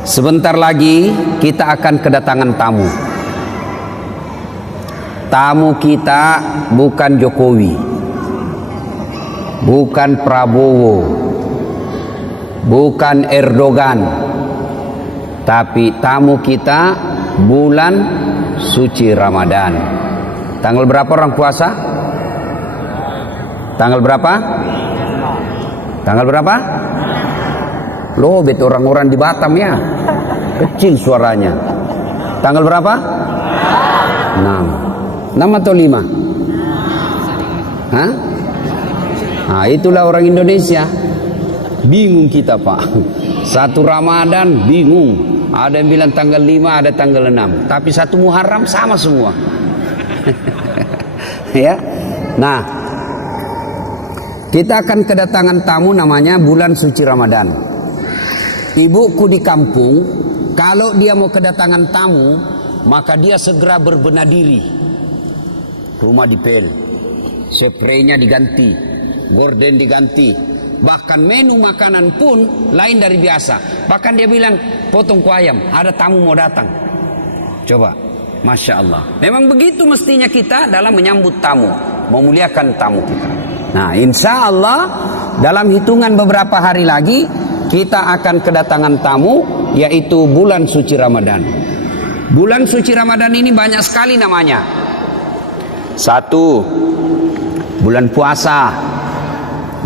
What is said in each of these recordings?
Sebentar lagi kita akan kedatangan tamu. Tamu kita bukan Jokowi, bukan Prabowo, bukan Erdogan, tapi tamu kita bulan suci Ramadan. Tanggal berapa orang puasa? Tanggal berapa? Tanggal berapa? Loh, bet orang-orang di Batam ya. Kecil suaranya. Tanggal berapa? 6. 6 atau 5? Hah? Nah, itulah orang Indonesia. Bingung kita, Pak. Satu Ramadan bingung. Ada yang bilang tanggal 5, ada tanggal 6. Tapi satu Muharram sama semua. Ya. Nah, kita akan kedatangan tamu namanya bulan suci Ramadan. Ibuku di kampung, kalau dia mau kedatangan tamu, maka dia segera berbenah diri. Rumah dipel, spraynya diganti, gorden diganti, bahkan menu makanan pun lain dari biasa. Bahkan dia bilang, potong kuah ayam, ada tamu mau datang. Coba, Masya Allah. Memang begitu mestinya kita dalam menyambut tamu, memuliakan tamu kita. Nah, insya Allah dalam hitungan beberapa hari lagi kita akan kedatangan tamu, yaitu bulan suci Ramadan. Bulan suci Ramadan ini banyak sekali namanya. 1. Bulan puasa.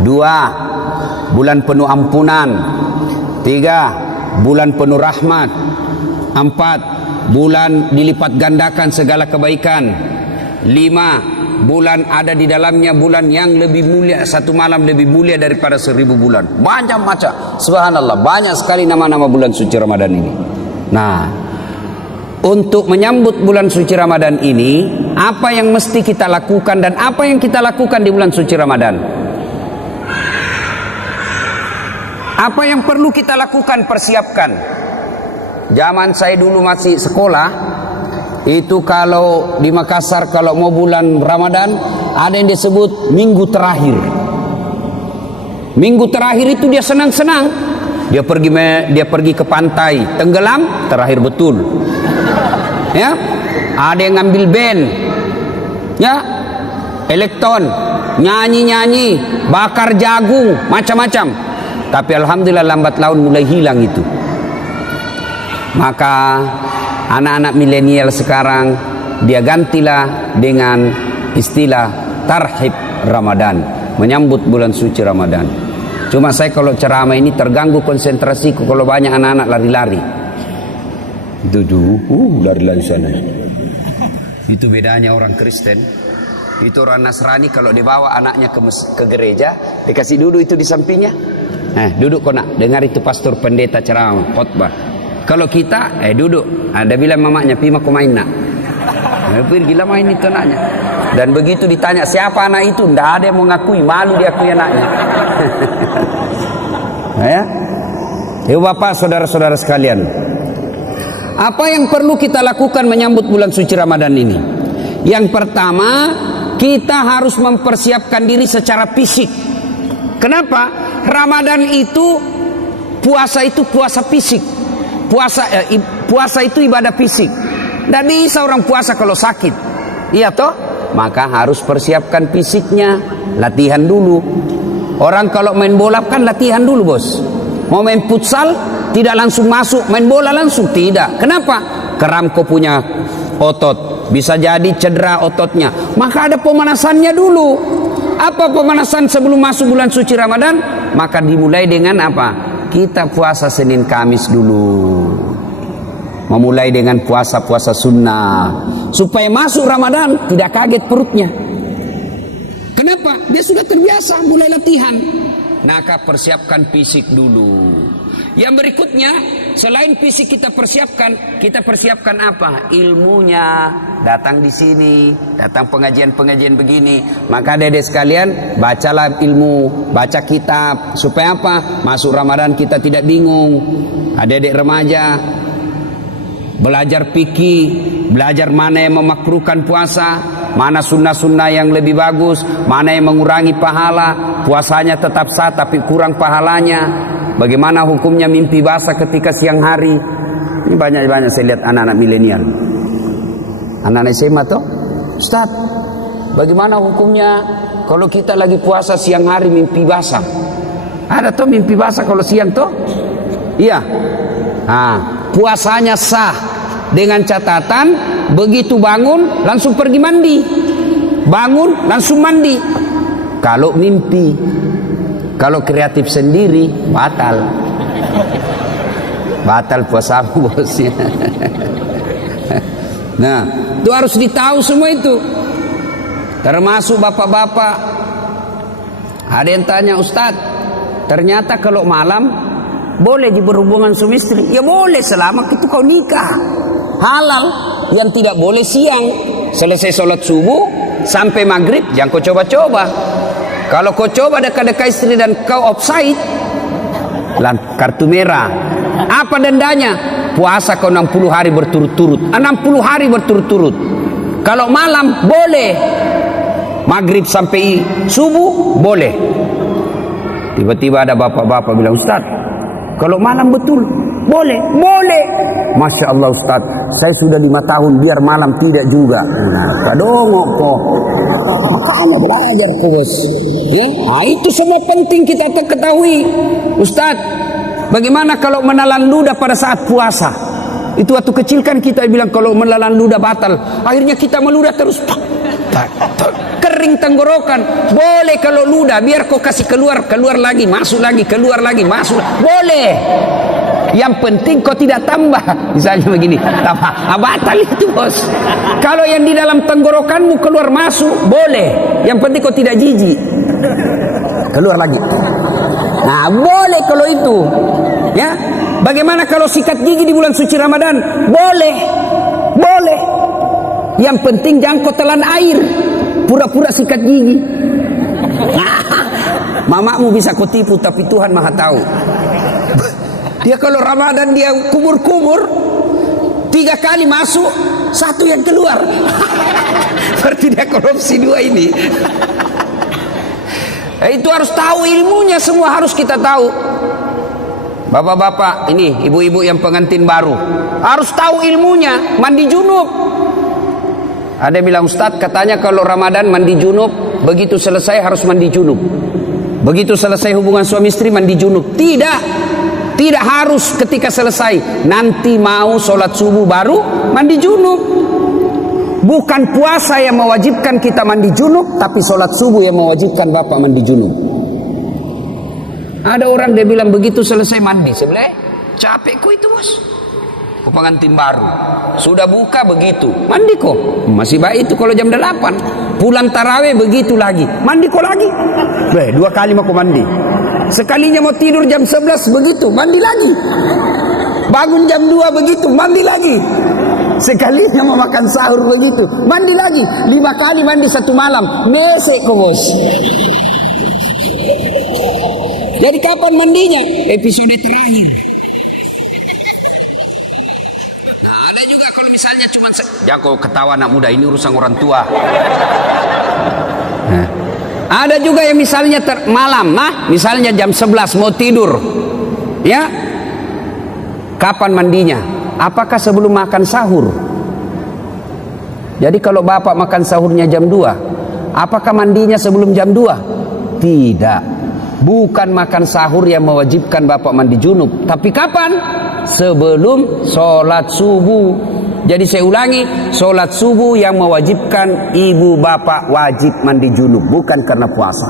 2. Bulan penuh ampunan. 3. Bulan penuh rahmat. 4. Bulan dilipat gandakan segala kebaikan. 5. Bulan ada di dalamnya bulan yang lebih mulia, satu malam lebih mulia daripada 1000 bulan. Banyak macam, subhanallah, banyak sekali nama-nama bulan suci Ramadan ini. Nah, untuk menyambut bulan suci Ramadan ini, apa yang mesti kita lakukan dan apa yang kita lakukan di bulan suci Ramadan? Apa yang perlu kita lakukan, persiapkan. Zaman saya dulu masih sekolah, itu kalau di Makassar kalau mau bulan Ramadan ada yang disebut minggu terakhir. Minggu terakhir itu dia senang-senang. Dia pergi ke pantai, tenggelam, terakhir betul. Ya. Ada yang ngambil band. Ya. Elektron, nyanyi-nyanyi, bakar jagung, macam-macam. Tapi alhamdulillah lambat laun mulai hilang itu. Maka anak-anak milenial sekarang dia gantilah dengan istilah tarhib Ramadan, menyambut bulan suci Ramadan. Cuma saya kalau ceramah ini terganggu konsentrasiku kalau banyak anak-anak lari-lari. Duduk, lari-lari sana. Itu bedanya orang Kristen. Itu orang Nasrani kalau dibawa anaknya ke gereja, dikasih duduk itu di sampingnya. Duduk kau nak, dengar itu pastor pendeta ceramah, khotbah. Kalau kita, duduk. Ada bilang mamanya, pi aku main nak. Pergi gila main itu anaknya. Dan begitu ditanya siapa anak itu, tidak ada yang mau ngakui, malu diakui anaknya. Ya, Bapak, saudara-saudara sekalian, apa yang perlu kita lakukan menyambut bulan suci Ramadan ini? Yang pertama, kita harus mempersiapkan diri secara fisik. Kenapa? Ramadan itu, puasa itu puasa fisik. Puasa itu ibadah fisik. Tidak bisa orang puasa kalau sakit. Iya toh? Maka harus persiapkan fisiknya. Latihan dulu. Orang kalau main bola kan latihan dulu, bos. Mau main futsal tidak langsung masuk, main bola langsung tidak. Kenapa? Keram kau punya otot, bisa jadi cedera ototnya. Maka ada pemanasannya dulu. Apa pemanasan sebelum masuk bulan suci Ramadan? Maka dimulai dengan apa? Kita puasa Senin Kamis dulu. Memulai dengan puasa-puasa sunnah. Supaya masuk Ramadan tidak kaget perutnya. Kenapa? Dia sudah terbiasa mulai latihan. Maka persiapkan fisik dulu. Yang berikutnya, selain fisik kita persiapkan apa? Ilmunya. Datang di sini, datang pengajian-pengajian begini. Maka adik-adik sekalian, bacalah ilmu, baca kitab. Supaya apa? Masuk Ramadan kita tidak bingung. Adik-adik remaja, belajar fikih, belajar mana yang memakruhkan puasa, mana sunnah-sunnah yang lebih bagus, mana yang mengurangi pahala, puasanya tetap sah tapi kurang pahalanya. Bagaimana hukumnya mimpi basah ketika siang hari? Ini banyak-banyak saya lihat anak-anak milenial. Anak-anak SMA tuh, Ustaz, bagaimana hukumnya kalau kita lagi puasa siang hari mimpi basah? Ada tuh mimpi basah kalau siang tuh? Iya. Nah, puasanya sah dengan catatan begitu bangun langsung pergi mandi. Bangun langsung mandi. Kalau mimpi. Kalau kreatif sendiri batal. Batal puasamu bosnya. Nah, itu harus ditahu semua itu. Termasuk bapak-bapak. Ada yang tanya, Ustaz, ternyata kalau malam boleh berhubungan suami istri. Ya boleh selama itu kau nikah. Halal. Yang tidak boleh siang. Selesai sholat subuh sampai maghrib jangan kau coba-coba. Kalau kau coba dekat-dekat istri dan kau offside, kartu merah. Apa dendanya? Puasa kau 60 hari berturut-turut. 60 hari berturut-turut. Kalau malam boleh. Maghrib sampai subuh boleh. Tiba-tiba ada bapak-bapak bilang, Ustaz, kalau malam betul boleh? Boleh. Masya Allah Ustaz, saya sudah 5 tahun biar malam tidak juga. Nah, kadongok kok. Makanya belajar bos. Ya, nah, itu semua penting kita ketahui. Ustaz, bagaimana kalau menelan ludah pada saat puasa? Itu waktu kecil kan kita bilang kalau menelan ludah batal. Akhirnya kita meludah terus. Kering tenggorokan. Boleh kalau ludah, biar kau kasih keluar lagi, masuk lagi, keluar lagi, masuk. Boleh. Yang penting kau tidak tambah. Misalnya begini, tambah. Batal itu bos. Kalau yang di dalam tenggorokanmu keluar masuk, boleh. Yang penting kau tidak jijik. Keluar lagi. Nah, boleh kalau itu. Ya. Bagaimana kalau sikat gigi di bulan suci Ramadan? Boleh. Boleh. Yang penting jangan kau telan air. Pura-pura sikat gigi. Mamamu bisa kau tipu, tapi Tuhan Maha tahu. Dia kalau Ramadan dia kumur-kumur, 3 kali masuk, 1 yang keluar. Berarti dia korupsi 2 ini. Itu harus tahu ilmunya, semua harus kita tahu. Bapak-bapak, ini ibu-ibu yang pengantin baru, harus tahu ilmunya, mandi junub. Ada yang bilang, Ustaz, katanya kalau Ramadan mandi junub, begitu selesai harus mandi junub. Begitu selesai hubungan suami istri mandi junub. Tidak. Tidak harus ketika selesai. Nanti mau sholat subuh baru mandi junub. Bukan puasa yang mewajibkan kita mandi junub, tapi sholat subuh yang mewajibkan bapak mandi junub. Ada orang dia bilang begitu selesai mandi. Sebelah capekku itu bos. Ku pengantin baru. Sudah buka begitu. Mandi kok. Masih baik itu kalau jam 8. Pulang tarawih begitu lagi. Mandi kok lagi. 2 kali mau mandi. Sekalinya mau tidur jam 11 begitu. Mandi lagi. Bangun jam 2 begitu. Mandi lagi. Sekalinya mau makan sahur begitu. Mandi lagi. 5 kali mandi 1 malam. Mesek kok bos. Jadi kapan mandinya? Episode terakhir. Nah, ada juga kalau misalnya cuma ya kok ketawa anak muda, ini urusan orang tua. Nah, ada juga yang misalnya malam, misalnya jam 11 mau tidur. Ya. Kapan mandinya? Apakah sebelum makan sahur? Jadi kalau bapak makan sahurnya jam 2, apakah mandinya sebelum jam 2? Tidak. Bukan makan sahur yang mewajibkan bapak mandi junub. Tapi kapan? Sebelum sholat subuh. Jadi saya ulangi, sholat subuh yang mewajibkan ibu bapak wajib mandi junub, bukan karena puasa.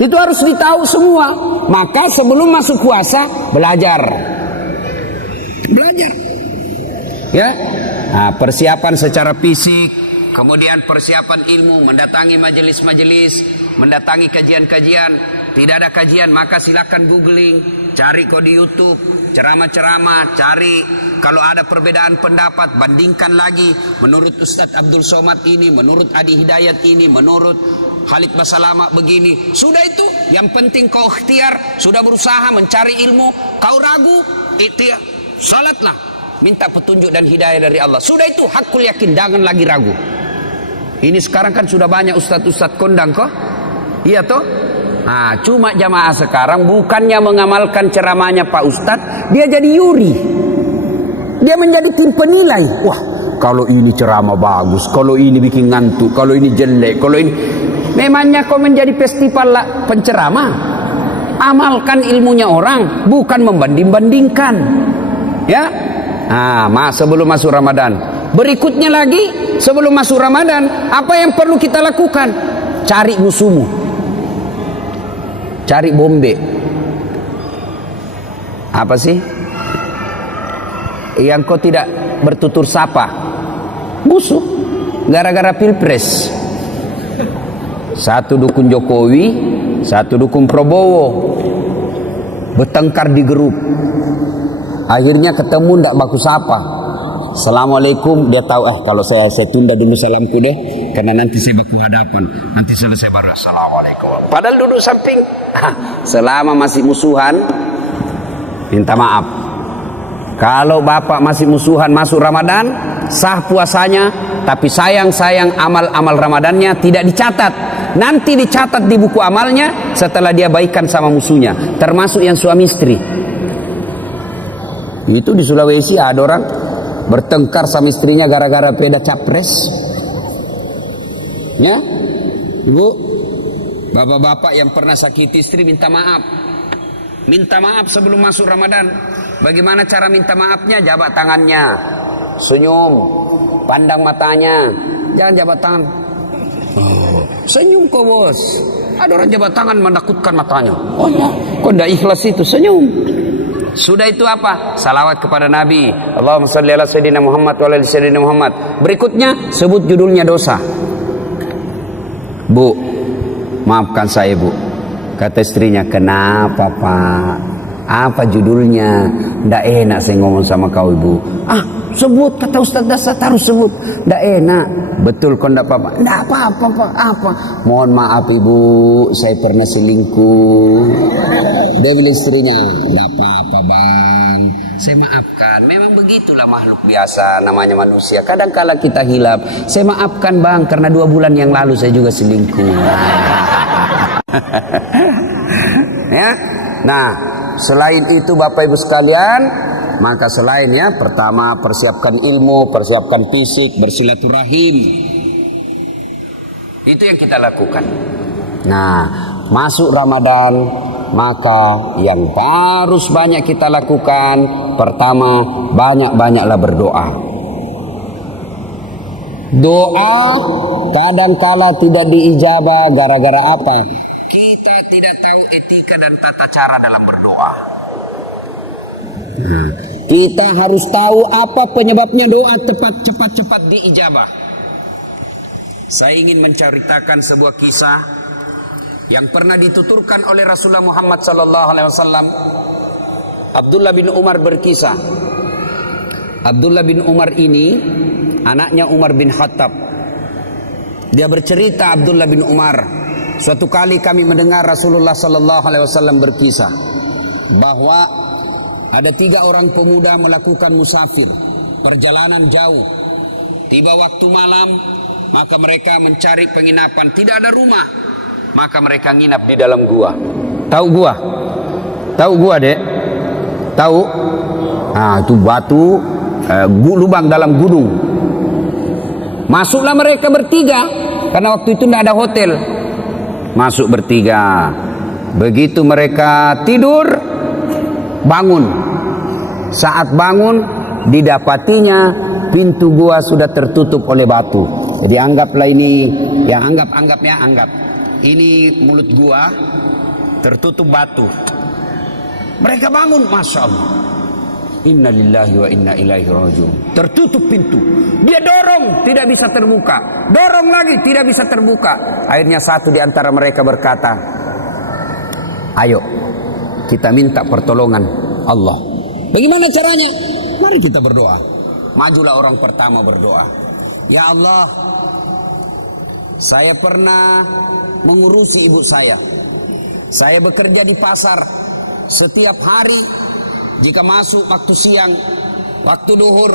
Itu harus ditahu semua. Maka sebelum masuk puasa, belajar. Ya. Nah, persiapan secara fisik, kemudian persiapan ilmu, mendatangi majelis-majelis, mendatangi kajian-kajian. Tidak ada kajian, maka silakan googling, cari kok di YouTube, ceramah-ceramah, cari kalau ada perbedaan pendapat, bandingkan lagi. Menurut Ustadz Abdul Somad ini, menurut Adi Hidayat ini, menurut Khalid Basalama begini. Sudah itu, yang penting kau ikhtiar, sudah berusaha mencari ilmu, kau ragu, ikhtiar, salatlah, minta petunjuk dan hidayah dari Allah. Sudah itu, hakul yakin, jangan lagi ragu. Ini sekarang kan sudah banyak ustadz-ustadz kondang kok. Iya toh? Nah, cuma jamaah sekarang bukannya mengamalkan ceramahnya Pak Ustadz, dia jadi yuri. Dia menjadi tim penilai. Wah, kalau ini ceramah bagus, kalau ini bikin ngantuk, kalau ini jelek, kalau ini. Memangnya kau menjadi festival penceramah? Amalkan ilmunya orang, bukan membanding-bandingkan. Ya. Nah, sebelum masuk Ramadan. Berikutnya lagi, sebelum masuk Ramadan, apa yang perlu kita lakukan? Cari musuhmu. Cari bombe. Apa sih? Yang kau tidak bertutur sapa. Musuh. Gara-gara pilpres. Satu dukung Jokowi, satu dukung Prabowo. Bertengkar di grup. Akhirnya ketemu ndak baku sapa. Assalamualaikum, dia tahu kalau saya tunda dulu salamku deh, karena nanti saya baku hadapan, nanti selesai baru assalamualaikum. Padahal duduk samping. Selama masih musuhan, minta maaf. Kalau bapak masih musuhan masuk Ramadan, sah puasanya, tapi sayang amal-amal Ramadannya tidak dicatat. Nanti dicatat di buku amalnya setelah dia baikan sama musuhnya, termasuk yang suami istri. Itu di Sulawesi ada orang bertengkar sama istrinya gara-gara beda capres. Ya, ibu, bapak-bapak yang pernah sakiti istri minta maaf. Minta maaf sebelum masuk Ramadan. Bagaimana cara minta maafnya? Jabat tangannya, senyum, pandang matanya, jangan jabat tangan. Oh, senyum kok bos. Ada orang jabat tangan menakutkan matanya. Oh ya, kok tidak ikhlas itu senyum. Sudah itu apa? Salawat kepada Nabi. Allahumma shalli ala sayyidina Muhammad wa ala sayyidina Muhammad. Berikutnya sebut judulnya dosa. Bu, maafkan saya bu. Kata istrinya, kenapa pak? Apa judulnya? Nggak enak saya ngomong sama kau ibu. Sebut, kata Ustaz Dasar harus sebut. Nggak enak. Betul kau nggak apa-apa? Nggak apa-apa pak. Apa? Mohon maaf ibu, saya pernah selingkuh. Dia bilang istrinya, nggak apa-apa bang, saya maafkan. Memang begitulah makhluk biasa, namanya manusia. Kadang-kala kita hilap. Saya maafkan bang, karena 2 bulan yang lalu saya juga selingkuh. Ya, nah selain itu Bapak Ibu sekalian, maka selain ya, pertama persiapkan ilmu, persiapkan fisik, bersilaturahim. Itu yang kita lakukan. Nah, masuk Ramadan, maka yang harus banyak kita lakukan, pertama banyak-banyaklah berdoa. Doa kadangkala tidak diijabah gara-gara apa? Kita tidak tahu etika dan tata cara dalam berdoa. Kita harus tahu apa penyebabnya doa cepat diijabah. Saya ingin menceritakan sebuah kisah yang pernah dituturkan oleh Rasulullah Muhammad SAW. Abdullah bin Umar berkisah. Abdullah bin Umar ini anaknya Umar bin Khattab. Dia bercerita, Abdullah bin Umar, suatu kali kami mendengar Rasulullah SAW berkisah bahwa ada 3 orang pemuda melakukan musafir, perjalanan jauh. Tiba waktu malam, maka mereka mencari penginapan, tidak ada rumah. Maka mereka nginap di dalam gua. Tahu gua? Tahu gua, Dek? Tahu? Nah, itu batu lubang dalam gunung. Masuklah mereka bertiga, karena waktu itu tidak ada hotel. Masuk bertiga. Begitu mereka tidur, bangun. Saat bangun, didapatinya pintu gua sudah tertutup oleh batu. Jadi anggaplah ini, ya anggap. Ini mulut gua tertutup batu. Mereka bangun, Masya Allah. Inna lillahi wa inna ilaihi rajiun. Tertutup pintu. Dia dorong, tidak bisa terbuka. Dorong lagi, tidak bisa terbuka. Akhirnya satu di antara mereka berkata, ayo kita minta pertolongan Allah. Bagaimana caranya? Mari kita berdoa. Majulah orang pertama berdoa. Ya Allah, saya pernah mengurusi ibu saya. Saya bekerja di pasar. Setiap hari, jika masuk waktu siang, waktu duhur,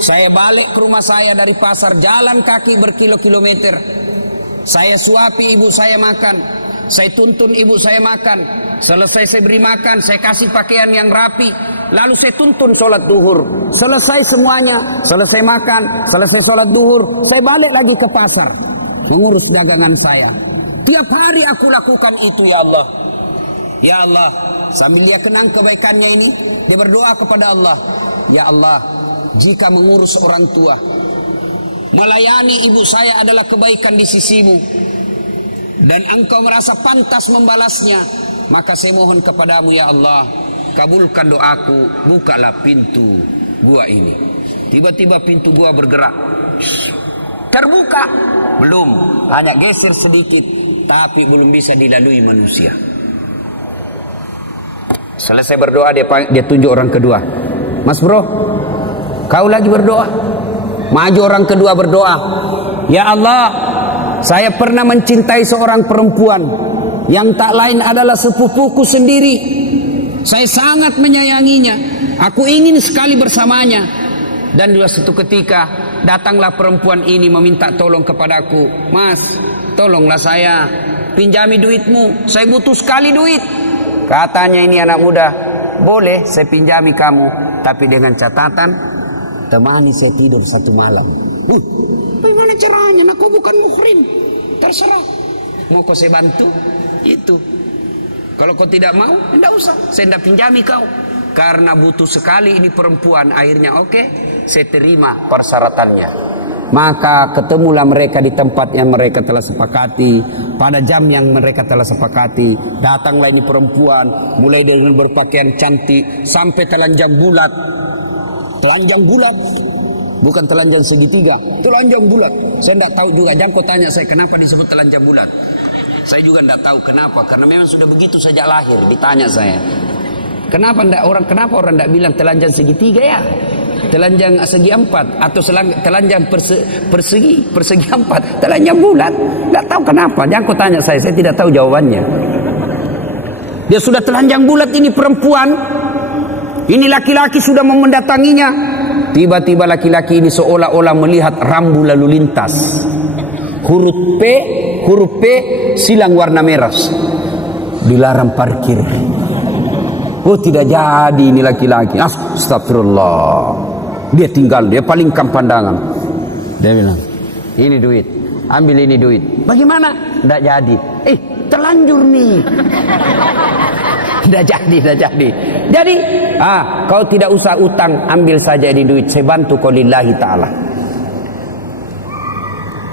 saya balik ke rumah saya dari pasar, jalan kaki berkilo-kilometer. Saya suapi ibu saya makan. Saya tuntun ibu saya makan. Selesai saya beri makan, saya kasih pakaian yang rapi. Lalu saya tuntun sholat duhur. Selesai semuanya, selesai makan, selesai sholat duhur, saya balik lagi ke pasar, mengurus dagangan saya. Tiap hari aku lakukan itu, ya Allah. Ya Allah, sambil dia kenang kebaikannya ini, dia berdoa kepada Allah. Ya Allah, jika mengurus orang tua, melayani ibu saya adalah kebaikan di sisimu, dan engkau merasa pantas membalasnya, maka saya mohon kepadamu, ya Allah, kabulkan doaku, bukalah pintu gua ini. Tiba-tiba pintu gua bergerak, terbuka, belum, hanya geser sedikit, tapi belum bisa dilalui manusia. Selesai berdoa, dia tunjuk orang kedua. Mas bro, kau lagi berdoa. Maju orang kedua berdoa. Ya Allah, saya pernah mencintai seorang perempuan yang tak lain adalah sepupuku sendiri. Saya sangat menyayanginya. Aku ingin sekali bersamanya. Dan dua satu ketika datanglah perempuan ini meminta tolong kepadaku. Mas, tolonglah saya, pinjami duitmu. Saya butuh sekali duit. Katanya ini anak muda, boleh saya pinjami kamu, tapi dengan catatan temani saya tidur satu malam. Bagaimana caranya? Aku bukan muhrim. Terserah. Mau kau saya bantu? Itu. Kalau kau tidak mau, tidak usah. Saya tidak pinjami kau. Karena butuh sekali ini perempuan. Akhirnya oke, saya terima persyaratannya. Maka ketemulah mereka di tempat yang mereka telah sepakati, pada jam yang mereka telah sepakati. Datanglah ini perempuan, mulai dengan berpakaian cantik sampai telanjang bulat. Telanjang bulat, bukan telanjang segitiga, telanjang bulat. Saya tidak tahu juga, jangan kau tanya saya kenapa disebut telanjang bulat. Saya juga tidak tahu kenapa, karena memang sudah begitu sejak lahir. Ditanya saya, kenapa orang tidak bilang telanjang segitiga ya? Telanjang segi empat atau telanjang persegi empat, telanjang bulat. Tidak tahu kenapa. Jangan kau tanya saya tidak tahu jawabannya. Dia sudah telanjang bulat ini perempuan. Ini laki-laki sudah mau mendatanginya. Tiba-tiba laki-laki ini seolah-olah melihat rambu lalu lintas. Huruf P silang warna merah. Dilarang parkir. Oh, tidak jadi ini laki-laki. Astagfirullah. Dia tinggal, dia palingkan pandangan. Dia bilang, ini duit, ambil ini duit. Bagaimana? Tidak jadi. Terlanjur nih. Tidak jadi. Jadi, kau tidak usah utang, ambil saja ini duit. Saya bantu kau lillahi ta'ala.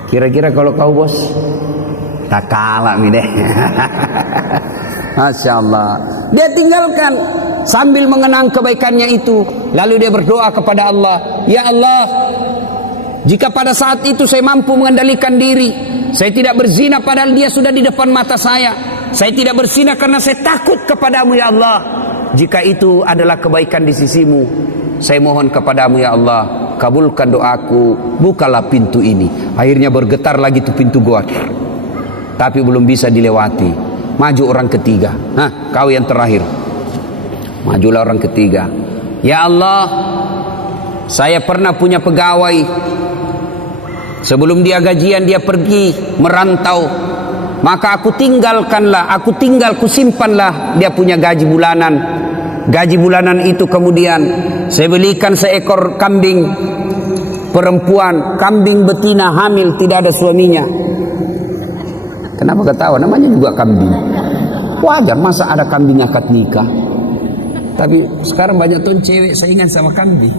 Kira-kira kalau kau bos, tak kalah nih deh. Masya Allah. Dia tinggalkan sambil mengenang kebaikannya itu. Lalu dia berdoa kepada Allah, ya Allah, jika pada saat itu saya mampu mengendalikan diri, saya tidak berzina padahal dia sudah di depan mata saya tidak berzina karena saya takut kepadamu, ya Allah. Jika itu adalah kebaikan di sisimu, saya mohon kepadamu, ya Allah, kabulkan doaku, bukalah pintu ini. Akhirnya bergetar lagi tuh pintu gua, tapi belum bisa dilewati. Maju orang ketiga. Kau yang terakhir. Majulah orang ketiga. Ya Allah, saya pernah punya pegawai. Sebelum dia gajian, dia pergi merantau. Maka aku simpanlah dia punya gaji bulanan. Gaji bulanan itu kemudian saya belikan seekor kambing perempuan, kambing betina hamil, tidak ada suaminya. Kenapa ketawa? Namanya juga kambing. Wajar, masa ada kambing akad nikah. Tapi sekarang banyak tuh cewek saingan sama kambing.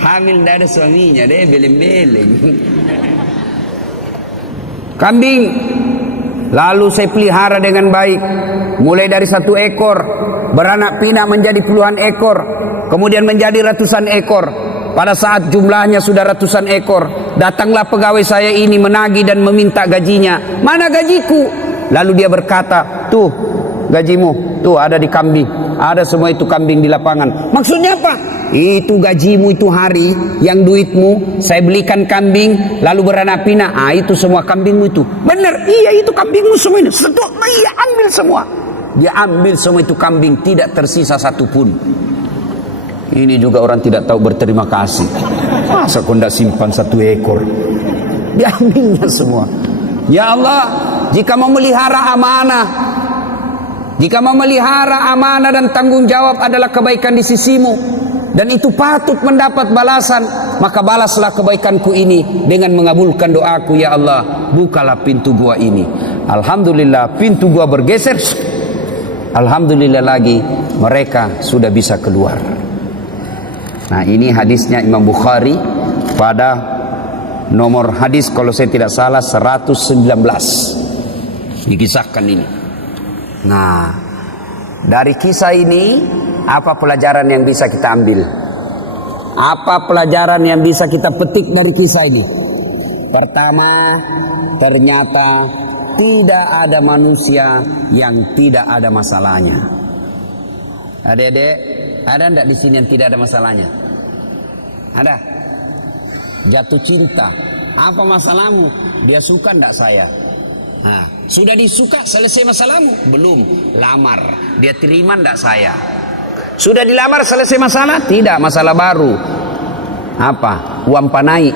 Hamil tidak ada suaminya, deh beleng-beleng. Kambing. Lalu saya pelihara dengan baik. Mulai dari 1 ekor, beranak pinak menjadi puluhan ekor, kemudian menjadi ratusan ekor. Pada saat jumlahnya sudah ratusan ekor, datanglah pegawai saya ini menagih dan meminta gajinya. Mana gajiku? Lalu dia berkata, tuh gajimu, tuh ada di kambing. Ada semua itu kambing di lapangan. Maksudnya apa? Itu gajimu itu hari yang duitmu saya belikan kambing lalu beranak pinak. Itu semua kambingmu itu. Benar, iya itu kambingmu semua ini. Sedok, iya ambil semua. Dia ambil semua itu kambing, tidak tersisa satupun. Ini juga orang tidak tahu berterima kasih. Masa kau tidak simpan 1 ekor? Diambilnya semua. Ya Allah, jika memelihara amanah, dan tanggung jawab adalah kebaikan di sisimu, dan itu patut mendapat balasan, maka balaslah kebaikanku ini dengan mengabulkan doaku, ya Allah, bukalah pintu gua ini. Alhamdulillah, pintu gua bergeser. Alhamdulillah lagi, mereka sudah bisa keluar. Nah, ini hadisnya Imam Bukhari pada nomor hadis kalau saya tidak salah 119. Dikisahkan ini. Nah, dari kisah ini apa pelajaran yang bisa kita ambil? Apa pelajaran yang bisa kita petik dari kisah ini? Pertama, ternyata tidak ada manusia yang tidak ada masalahnya. Adik-adik, ada enggak di sini yang tidak ada masalahnya? Ada? Jatuh cinta, apa masalahmu? Dia suka enggak saya? Nah, sudah disuka, selesai masalahmu? Belum. Lamar, dia terima enggak saya? Sudah dilamar, selesai masalah? Tidak, masalah baru. Apa? Uang panai.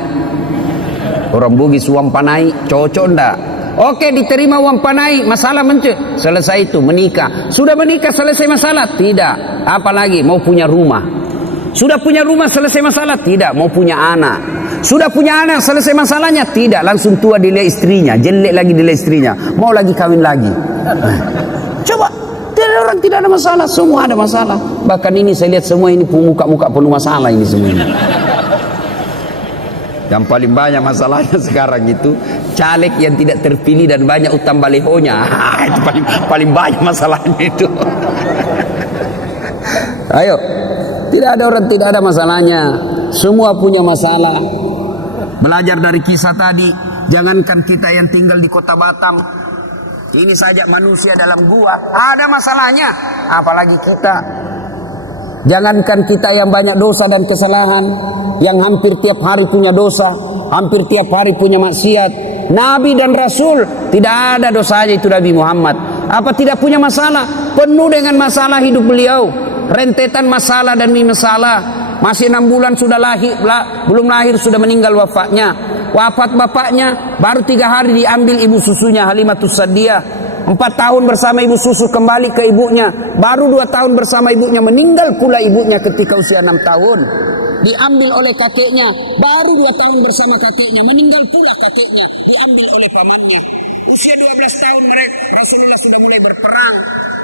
Orang Bugis uang panai, cocok enggak? Oke, diterima uang panai, masalah selesai itu, menikah. Sudah menikah, selesai masalah? Tidak. Apalagi mau punya rumah. Sudah punya rumah, selesai masalah? Tidak. Mau punya anak. Sudah punya anak, selesai masalahnya? Tidak. Langsung tua dilihat istrinya, jelek lagi dilihat istrinya, mau lagi kawin lagi. Coba, tidak, orang tidak ada masalah, semua ada masalah. Bahkan ini saya lihat semua ini muka-muka penuh masalah ini semua ini. Yang paling banyak masalahnya sekarang itu caleg yang tidak terpilih dan banyak utang balihonya. Itu paling banyak masalahnya itu. Ayo, tidak ada orang tidak ada masalahnya. Semua punya masalah. Belajar dari kisah tadi, jangankan kita yang tinggal di kota Batam, ini saja manusia dalam gua ada masalahnya, apalagi kita. Jangankan kita yang banyak dosa dan kesalahan, yang hampir tiap hari punya dosa, hampir tiap hari punya maksiat. Nabi dan Rasul tidak ada dosanya itu Nabi Muhammad. Apa tidak punya masalah? Penuh dengan masalah hidup beliau. Rentetan masalah dan masalah. Masih 6 bulan sudah lahir, belum lahir sudah meninggal wafatnya. Wafat bapaknya, baru 3 hari diambil ibu susunya Halimatus Sa'diyah. 4 tahun bersama ibu susu kembali ke ibunya. Baru 2 tahun bersama ibunya, meninggal pula ibunya ketika usia 6 tahun. Diambil oleh kakeknya, baru 2 tahun bersama kakeknya, meninggal pula kakeknya, diambil oleh pamannya. Usia 12 tahun mereka, Rasulullah sudah mulai berperang.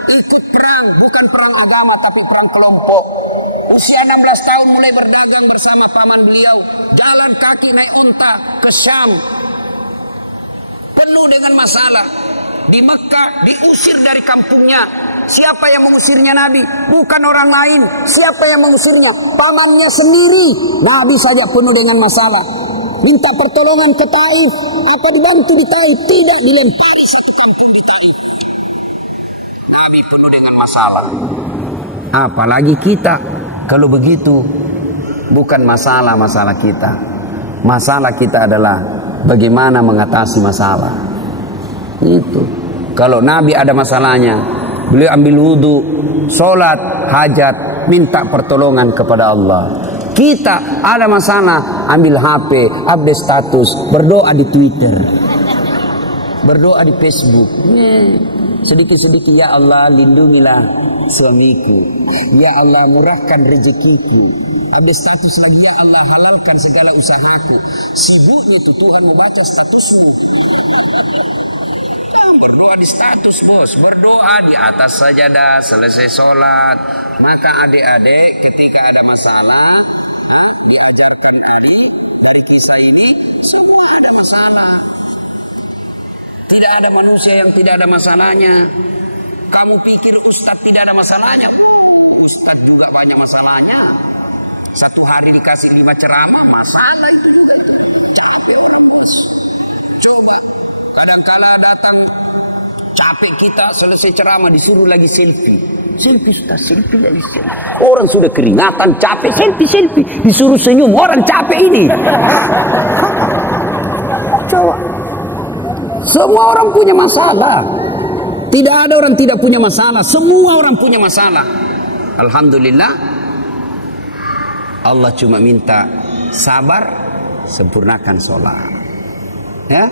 Ikut perang, bukan perang agama tapi perang kelompok. Usia 16 tahun mulai berdagang bersama paman beliau. Jalan kaki naik unta ke Syam. Penuh dengan masalah. Di Mekah diusir dari kampungnya. Siapa yang mengusirnya Nabi? Bukan orang lain. Siapa yang mengusirnya? Pamannya sendiri. Nabi saja penuh dengan masalah. Minta pertolongan ke Taif. Apa dibantu di Taif? Tidak, dilempari satu kampung di Taif. Nabi penuh dengan masalah. Apalagi kita. Kalau begitu, bukan masalah kita. Masalah kita adalah bagaimana mengatasi masalah. Itu. Kalau Nabi ada masalahnya, beliau ambil wudhu, sholat, hajat, minta pertolongan kepada Allah. Kita ada masalah, ambil HP, update status, berdoa di Twitter, berdoa di Facebook. Sedikit-sedikit, ya Allah lindungilah suamiku, ya Allah murahkan rezekiku. Update status lagi, ya Allah halalkan segala usahaku. Sibuknya itu Tuhan membaca statusmu. Berdoa di status, bos. Berdoa di atas sajadah selesai sholat. Maka adik-adik ketika ada masalah, diajarkan adik dari kisah ini, semua ada masalah. Tidak ada manusia yang tidak ada masalahnya. Kamu pikir Ustadz tidak ada masalahnya? Ustadz juga banyak masalahnya. Satu hari dikasih 5 ceramah, masalah itu juga. Capek orang, bos. Coba. Kadang-kala datang capek kita, selesai ceramah disuruh lagi selfie. Selfie sudah selfie lagi. Orang sudah keringatan, capek, selfie. Disuruh senyum, orang capek ini. Coba. Semua orang punya masalah. Tidak ada orang tidak punya masalah. Semua orang punya masalah. Alhamdulillah. Allah cuma minta sabar, sempurnakan sholat. Ya.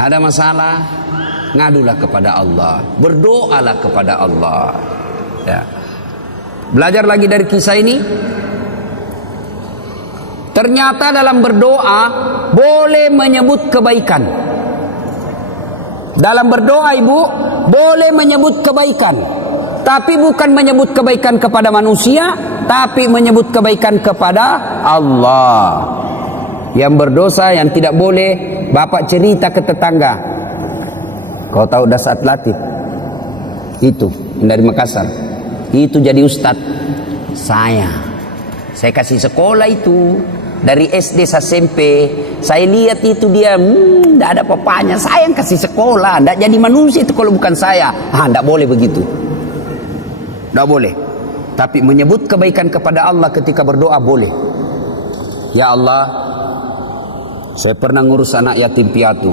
Ada masalah, ngadulah kepada Allah, berdoalah kepada Allah. Ya. Belajar lagi dari kisah ini. Ternyata dalam berdoa boleh menyebut kebaikan. Dalam berdoa ibu boleh menyebut kebaikan, tapi bukan menyebut kebaikan kepada manusia, tapi menyebut kebaikan kepada Allah. Yang berdosa yang tidak boleh, bapak cerita ke tetangga, kau tahu Dasat Latif itu dari Makassar, itu jadi ustadz saya kasih sekolah itu dari SD sampai SMP. Saya lihat itu dia tidak ada papanya, saya yang kasih sekolah, tidak jadi manusia itu kalau bukan saya. Tidak boleh begitu, tidak boleh. Tapi menyebut kebaikan kepada Allah ketika berdoa boleh. Ya Allah, saya pernah ngurus anak yatim piatu,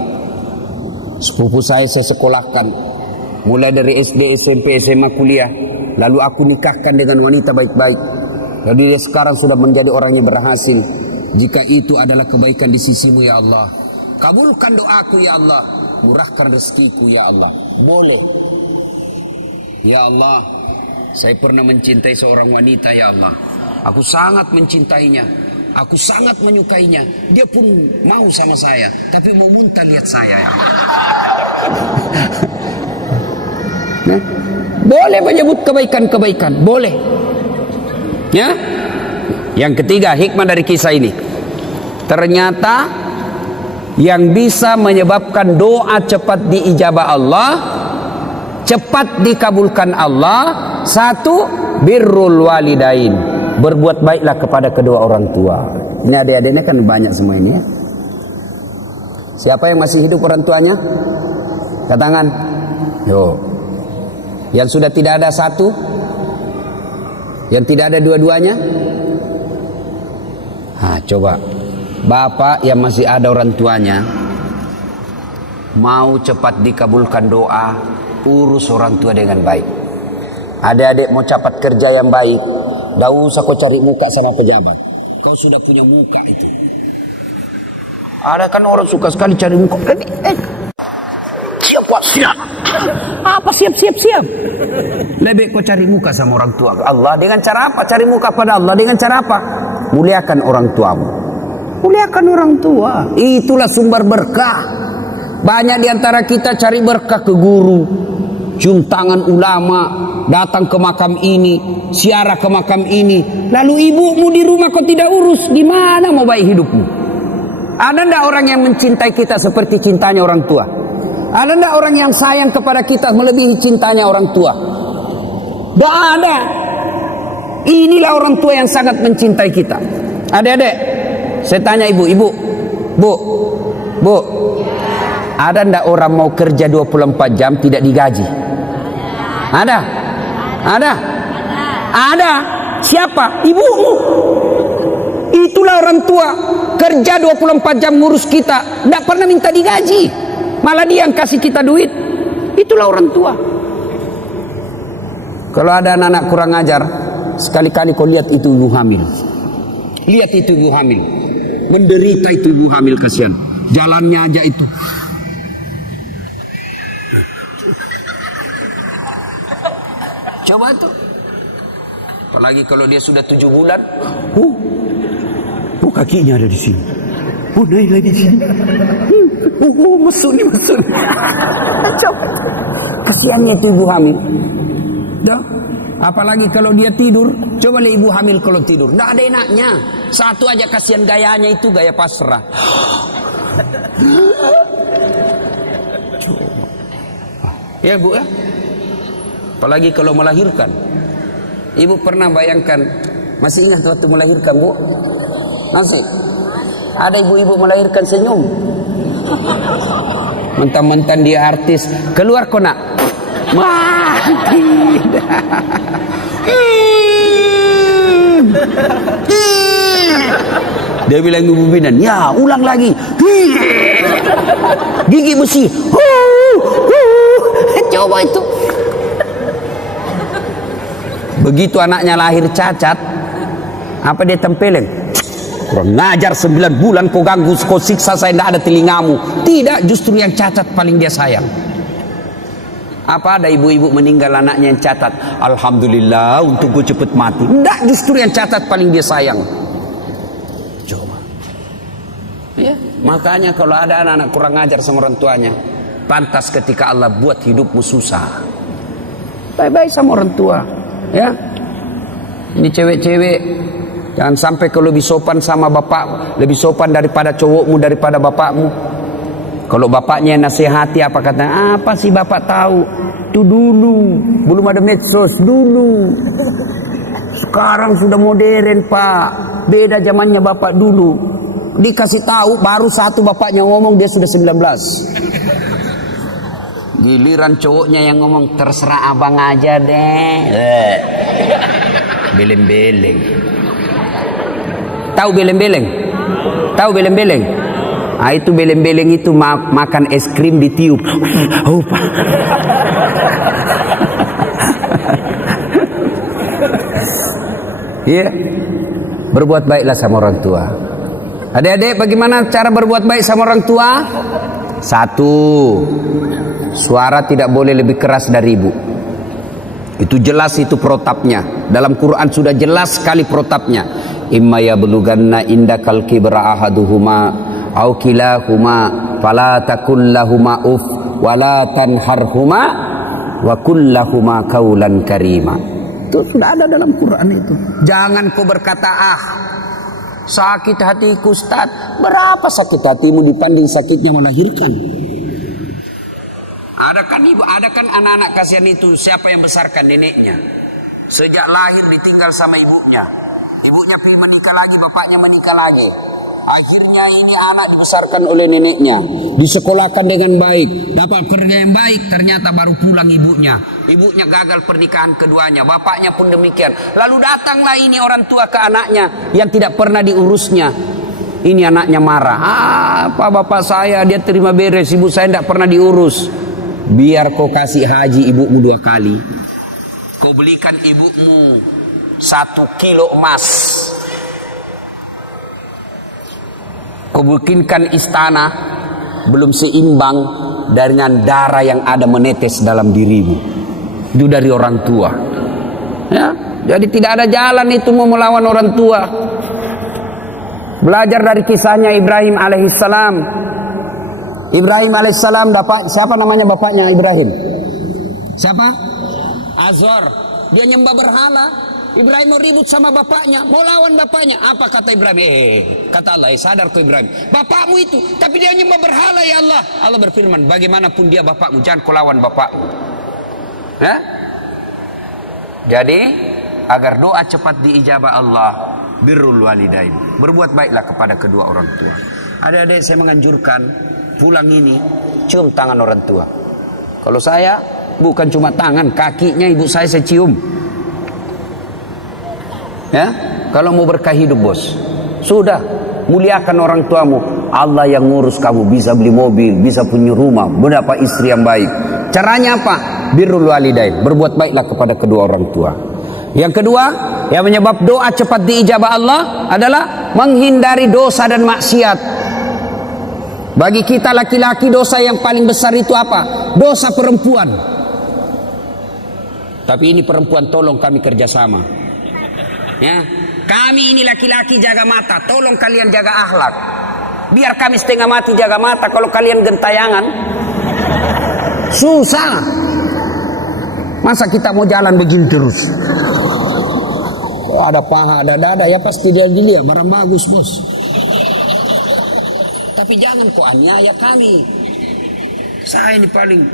sepupu saya sekolahkan mulai dari SD, SMP, SMA, kuliah, lalu aku nikahkan dengan wanita baik-baik, lalu dia sekarang sudah menjadi orang yang berhasil. Jika itu adalah kebaikan di sisimu ya Allah, kabulkan doaku ya Allah, murahkan rezekiku ya Allah. Boleh. Ya Allah, saya pernah mencintai seorang wanita ya Allah, aku sangat mencintainya, aku sangat menyukainya, dia pun mau sama saya, tapi mau muntah lihat saya. Nah, boleh menyebut kebaikan-kebaikan, boleh. Ya. Yang ketiga, hikmah dari kisah ini. Ternyata yang bisa menyebabkan doa cepat diijabah Allah, cepat dikabulkan Allah, satu, birrul walidain, berbuat baiklah kepada kedua orang tua. Ini adik-adiknya kan banyak semua ini ya. Siapa yang masih hidup orang tuanya? Angkat tangan. Yo. Yang sudah tidak ada satu? Yang tidak ada dua-duanya? Coba bapak yang masih ada orang tuanya, mau cepat dikabulkan doa, urus orang tua dengan baik. Adik-adik mau cepat kerja yang baik, tidak usah kau cari muka sama pejabat, kau sudah punya muka itu. Ada kan orang suka sekali cari muka. Siap. Apa siap? Lebih kau cari muka sama orang tua Allah. Dengan cara apa? Cari muka pada Allah dengan cara apa? Muliakan orang tuamu. Muliakan orang tua. Itulah sumber berkah. Banyak diantara kita cari berkah ke guru, cium tangan ulama, datang ke makam ini, ziarah ke makam ini. Lalu ibumu di rumah kau tidak urus, gimana mau baik hidupmu? Ada tidak orang yang mencintai kita seperti cintanya orang tua? Ada tidak orang yang sayang kepada kita melebihi cintanya orang tua? Tidak ada. Inilah orang tua yang sangat mencintai kita. Adik-adik, saya tanya ibu, Bu, ada ndak orang mau kerja 24 jam tidak digaji? Ada? Siapa? Ibumu. Itulah orang tua, kerja 24 jam ngurus kita, ndak pernah minta digaji, malah dia yang kasih kita duit. Itulah orang tua. Kalau ada anak-anak kurang ajar, sekali-kali kau lihat itu ibu hamil. Lihat itu ibu hamil. Menderita itu ibu hamil, kasihan. Jalannya aja itu. Coba tuh. Apalagi kalau dia sudah 7 bulan. Kakinya ada di sini. Naik lagi di sini. Mesut nih. Coba. Kasihannya itu ibu hamil. Dah. Apalagi kalau dia tidur, coba lihat ibu hamil kalau tidur, nggak ada enaknya. Satu aja kasihan gayanya itu, gaya pasrah. Ya Bu ya. Apalagi kalau melahirkan. Ibu pernah bayangkan, masih ingat waktu melahirkan Bu? Masih. Ada ibu-ibu melahirkan senyum. Mentang-mentang dia artis, keluar kok nak. Dia bilang ibu bidan, ya ulang lagi. Gigi besi. Coba itu. Begitu anaknya lahir cacat, apa dia tempelin? Kurang ngajar, 9 bulan kau ganggu, kau siksa saya, tidak ada telingamu. Tidak, justru yang cacat paling dia sayang. Apa ada ibu-ibu meninggal anaknya yang catat, alhamdulillah untuk gue cepet mati? Enggak, justru yang catat paling dia sayang. Coba. Ya, makanya kalau ada anak-anak kurang ajar sama orang tuanya, pantas ketika Allah buat hidupmu susah. Baik-baik sama orang tua. Ya. Ini cewek-cewek, jangan sampai kalau lebih sopan sama bapak, lebih sopan daripada cowokmu, daripada bapakmu. Kalau bapaknya nasihati, apa kata? Apa sih bapak tahu? Itu dulu, belum ada medsos dulu. Sekarang sudah modern pak, beda zamannya bapak dulu. Dikasih tahu baru satu bapaknya ngomong dia sudah 19. Giliran cowoknya yang ngomong, terserah abang aja deh. Beleng-beleng. Tahu beleng-beleng? Tahu beleng-beleng? Ah, itu beleng-beleng itu makan es krim ditiup. Oh, Pak. Iya. Berbuat baiklah sama orang tua. Adik-adik, bagaimana cara berbuat baik sama orang tua? Satu, suara tidak boleh lebih keras dari ibu. Itu jelas, itu protapnya. Dalam Quran sudah jelas sekali protapnya. Imma yablughanna indakal kibra ahaduhuma au kilahuma fala takul lahuma uf wala tanharhuma wa kullahuma qaulan karima. Itu sudah ada dalam Quran itu. Jangan kau berkata, sakit hatiku Ustaz. Berapa sakit hatimu dibanding sakitnya melahirkan? Ada kan anak-anak kasihan itu, siapa yang besarkan? Neneknya. Sejak lahir ditinggal sama ibunya. Ibunya pergi menikah lagi, bapaknya menikah lagi. Akhirnya ini anak dibesarkan oleh neneknya, disekolahkan dengan baik, dapat kerja yang baik, ternyata baru pulang ibunya. Ibunya gagal pernikahan keduanya, bapaknya pun demikian. Lalu datanglah ini orang tua ke anaknya yang tidak pernah diurusnya. Ini anaknya marah. Apa bapak saya, dia terima beres, ibu saya tidak pernah diurus. Biar kau kasih haji ibumu 2 kali. Kau belikan ibumu 1 kilo emas. Kau bikinkan istana belum seimbang dengan darah yang ada menetes dalam dirimu. Itu dari orang tua. Ya, jadi tidak ada jalan itu mau melawan orang tua. Belajar dari kisahnya Ibrahim alaihissalam. Ibrahim alaihissalam dapat, siapa namanya bapaknya Ibrahim? Siapa? Azor. Dia nyembah berhala. Ibrahim mau ribut sama bapaknya, mau lawan bapaknya. Apa kata Ibrahim? Kata Allah, sadar kau Ibrahim, bapakmu itu, tapi dia nyembah berhala ya Allah. Allah berfirman, bagaimanapun dia bapakmu, jangan kau lawan bapakmu. Ya? Jadi, agar doa cepat diijabah Allah, birrul walidain. Berbuat baiklah kepada kedua orang tua. Adik-adik, saya menganjurkan pulang ini cium tangan orang tua. Kalau saya bukan cuma tangan, kakinya ibu saya cium. Ya, kalau mau berkah hidup bos, sudah muliakan orang tuamu. Allah yang ngurus kamu, bisa beli mobil, bisa punya rumah, berapa istri yang baik. Caranya apa? Birrul walidain, berbuat baiklah kepada kedua orang tua. Yang kedua, yang menyebab doa cepat diijabah Allah adalah menghindari dosa dan maksiat. Bagi kita laki-laki, dosa yang paling besar itu apa? Dosa perempuan. Tapi ini perempuan, tolong kami kerjasama. Ya, kami ini laki-laki jaga mata, tolong kalian jaga akhlak. Biar kami setengah mati jaga mata, kalau kalian gentayangan susah. Masa kita mau jalan begini terus? Oh, ada paha, ada dada, ya pasti dia dilihat barang bagus bos. Tapi jangan kok aniaya kami. Saya ini paling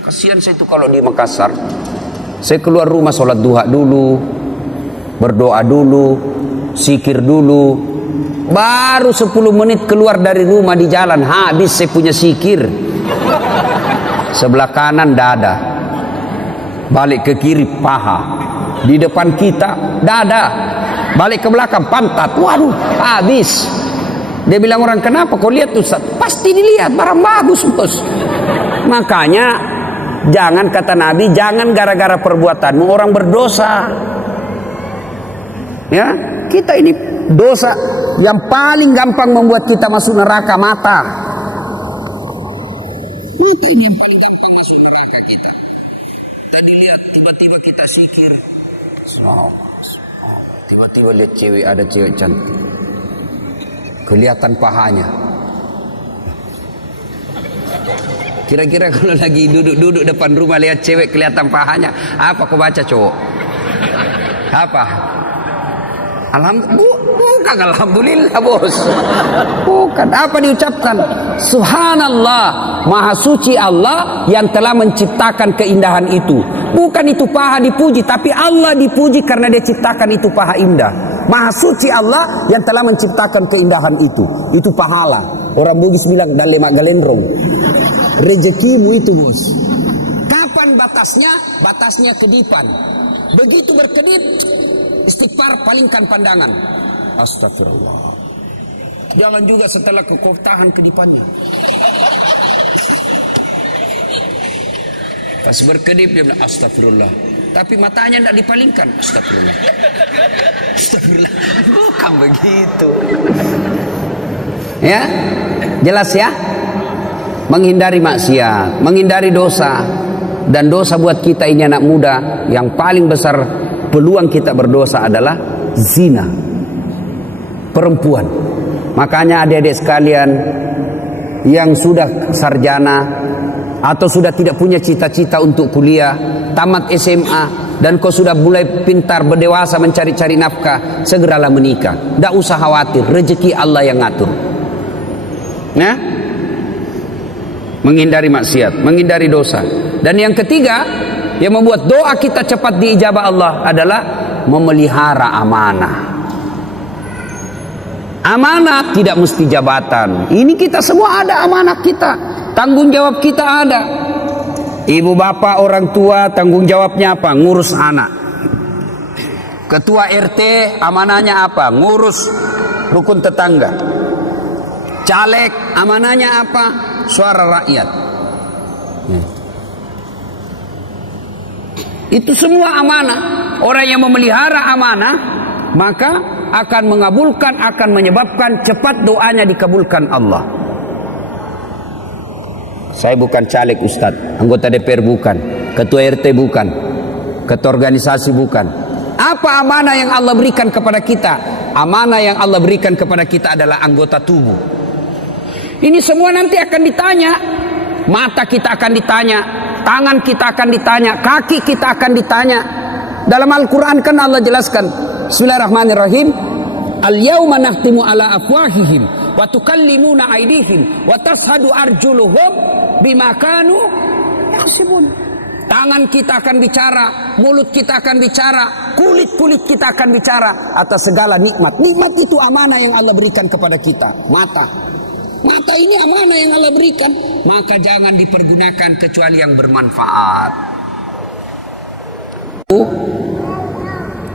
kasihan saya itu kalau di Makassar. Saya keluar rumah sholat duha dulu, berdoa dulu, zikir dulu. Baru 10 menit keluar dari rumah di jalan, habis saya punya zikir. Sebelah kanan dada, balik ke kiri paha, di depan kita dada, balik ke belakang pantat. Waduh, habis. Dia bilang orang, kenapa kau lihat Ustaz? Pasti dilihat, barang bagus bos. Makanya jangan, kata Nabi, jangan gara-gara perbuatanmu orang berdosa. Ya, kita ini dosa yang paling gampang membuat kita masuk neraka, mata. Itu ini yang paling gampang masuk neraka kita. Tadi lihat tiba-tiba kita sikir. Tiba-tiba lihat cewek, ada cewek cantik. Kelihatan pahanya. Kira-kira kalau lagi duduk-duduk depan rumah lihat cewek kelihatan pahanya, apa kau baca cowok? Apa? Bukan alhamdulillah bos. Bukan. Apa diucapkan? Subhanallah, maha suci Allah yang telah menciptakan keindahan itu. Bukan itu paha dipuji, tapi Allah dipuji karena dia ciptakan itu paha indah. Maha suci Allah yang telah menciptakan keindahan itu. Itu pahala. Orang Bugis bilang dalemak galendrong. Rezekimu itu bos. Kapan batasnya? Batasnya kedipan. Begitu berkedip, istighfar, palingkan pandangan. Astagfirullah. Jangan juga setelah kau tahan kedipannya. Pas berkedip dia bilang astagfirullah. Tapi matanya tidak dipalingkan. Astagfirullah. Astagfirullah. Bukan begitu. Ya, jelas ya. Menghindari maksiat, menghindari dosa. Dan dosa buat kita ini anak muda, yang paling besar peluang kita berdosa adalah zina. Perempuan. Makanya adik-adik sekalian yang sudah sarjana atau sudah tidak punya cita-cita untuk kuliah, tamat SMA, dan kau sudah mulai pintar berdewasa mencari-cari nafkah, segeralah menikah. Tidak usah khawatir, rezeki Allah yang ngatur. Nah, menghindari maksiat, menghindari dosa. Dan yang ketiga yang membuat doa kita cepat diijabah Allah adalah memelihara amanah. Amanah tidak mesti jabatan. Ini kita semua ada amanah kita. Tanggung jawab kita ada. Ibu bapak orang tua tanggung jawabnya apa? Ngurus anak. Ketua RT amanahnya apa? Ngurus rukun tetangga. Caleg amanahnya apa? Suara rakyat. Itu semua amanah. Orang yang memelihara amanah maka akan mengabulkan, akan menyebabkan cepat doanya dikabulkan Allah. Saya bukan caleg Ustadz, anggota DPR bukan, ketua RT bukan, ketua organisasi bukan. Apa amanah yang Allah berikan kepada kita? Amanah yang Allah berikan kepada kita adalah anggota tubuh. Ini semua nanti akan ditanya. Mata kita akan ditanya, tangan kita akan ditanya, kaki kita akan ditanya. Dalam Al-Quran kan Allah jelaskan, Bismillahirrahmanirrahim, Al-yawma nakhtimu ala afwahihim wa tukallimuna aydihim wa tashhadu arjuluhum bima kanu yaksibun. Tangan kita akan bicara, mulut kita akan bicara, kulit kita akan bicara atas segala nikmat. Nikmat itu amanah yang Allah berikan kepada kita. Mata ini amanah yang Allah berikan, maka jangan dipergunakan kecuali yang bermanfaat.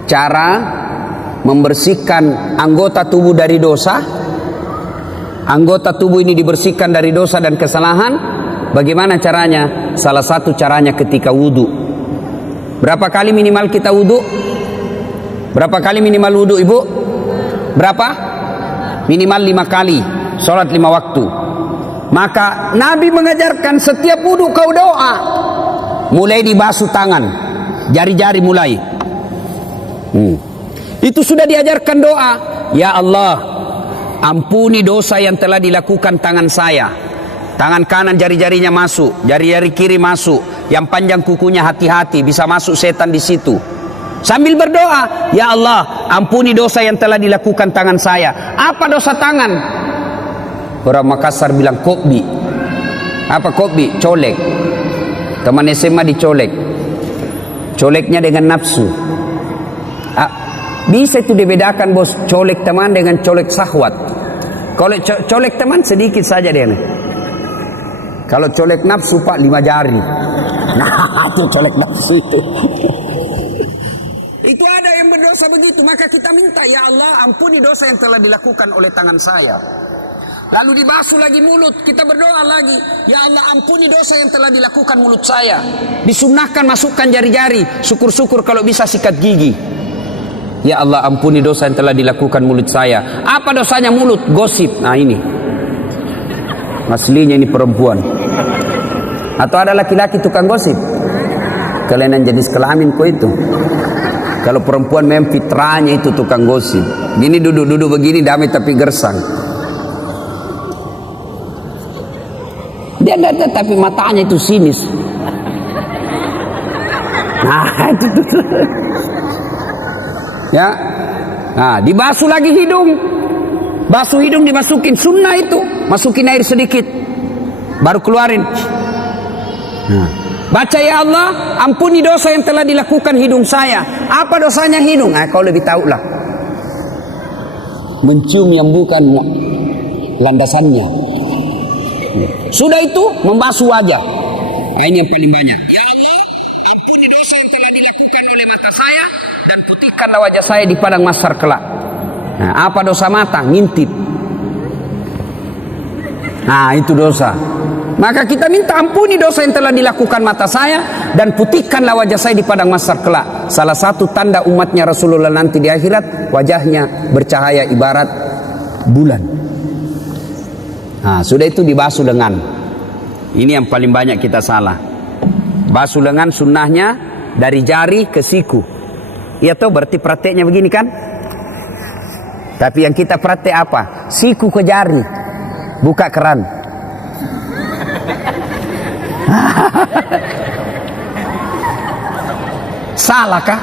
Cara membersihkan anggota tubuh dari dosa. Anggota tubuh ini dibersihkan dari dosa dan kesalahan. Bagaimana caranya? Salah satu caranya ketika wudu. Berapa kali minimal kita wudu? Berapa kali minimal wudu ibu? Berapa? Minimal 5 kali. Sholat 5 waktu. Maka Nabi mengajarkan setiap wudu kau doa. Mulai dibasuh tangan, jari-jari mulai. Itu sudah diajarkan doa. Ya Allah, ampuni dosa yang telah dilakukan tangan saya. Tangan kanan jari-jarinya masuk, jari-jari kiri masuk. Yang panjang kukunya hati-hati, bisa masuk setan di situ. Sambil berdoa, ya Allah, ampuni dosa yang telah dilakukan tangan saya. Apa dosa tangan? Orang Makassar bilang kokbi. Apa kokbi? Colek. Teman SMA dicolek. Coleknya dengan nafsu. Bisa itu dibedakan bos, colek teman dengan colek syahwat. Kalau colek teman sedikit saja dia nih. Kalau colek nafsu pak 5 jari. Nah itu colek nafsu itu. Itu ada yang berdosa begitu, maka kita minta ya Allah ampuni dosa yang telah dilakukan oleh tangan saya. Lalu dibasuh lagi mulut, kita berdoa lagi, ya Allah ampuni dosa yang telah dilakukan mulut saya. Disunnahkan masukkan jari-jari, syukur-syukur kalau bisa sikat gigi. Ya Allah ampuni dosa yang telah dilakukan mulut saya. Apa dosanya mulut? Gosip. Nah ini aslinya ini perempuan. Atau ada laki-laki tukang gosip? kelainan jenis kelamin kok itu. Kalau perempuan memang fitrahnya itu tukang gosip. Gini duduk-duduk begini damai tapi gersang. Dia enggak, tapi matanya itu sinis. Nah, itu. Ya. Nah, dibasuh lagi hidung. Basuh hidung dimasukin, sunnah itu. Masukin air sedikit. Baru keluarin. Nah. Baca, ya Allah, ampuni dosa yang telah dilakukan hidung saya. Apa dosanya hidung? Nah, kau lebih tahu lah. Mencium yang bukan landasannya. Sudah itu, membasuh wajah. Nah, ini yang paling banyak. Ya Allah, ampuni dosa yang telah dilakukan oleh mata saya dan putihkanlah wajah saya di padang mahsyar kelak. Nah, apa dosa mata? Ngintip. Nah, itu dosa. Maka kita minta ampuni dosa yang telah dilakukan mata saya dan putihkanlah wajah saya di padang mahsyar kelak. Salah satu tanda umatnya Rasulullah nanti di akhirat, wajahnya bercahaya ibarat bulan. Nah, sudah itu dibasuh lengan. Ini yang paling banyak kita salah. Basuh lengan sunnahnya dari jari ke siku. Iya toh, berarti prakteknya begini kan? Tapi yang kita praktek apa? Siku ke jari, buka keran. Salahkah?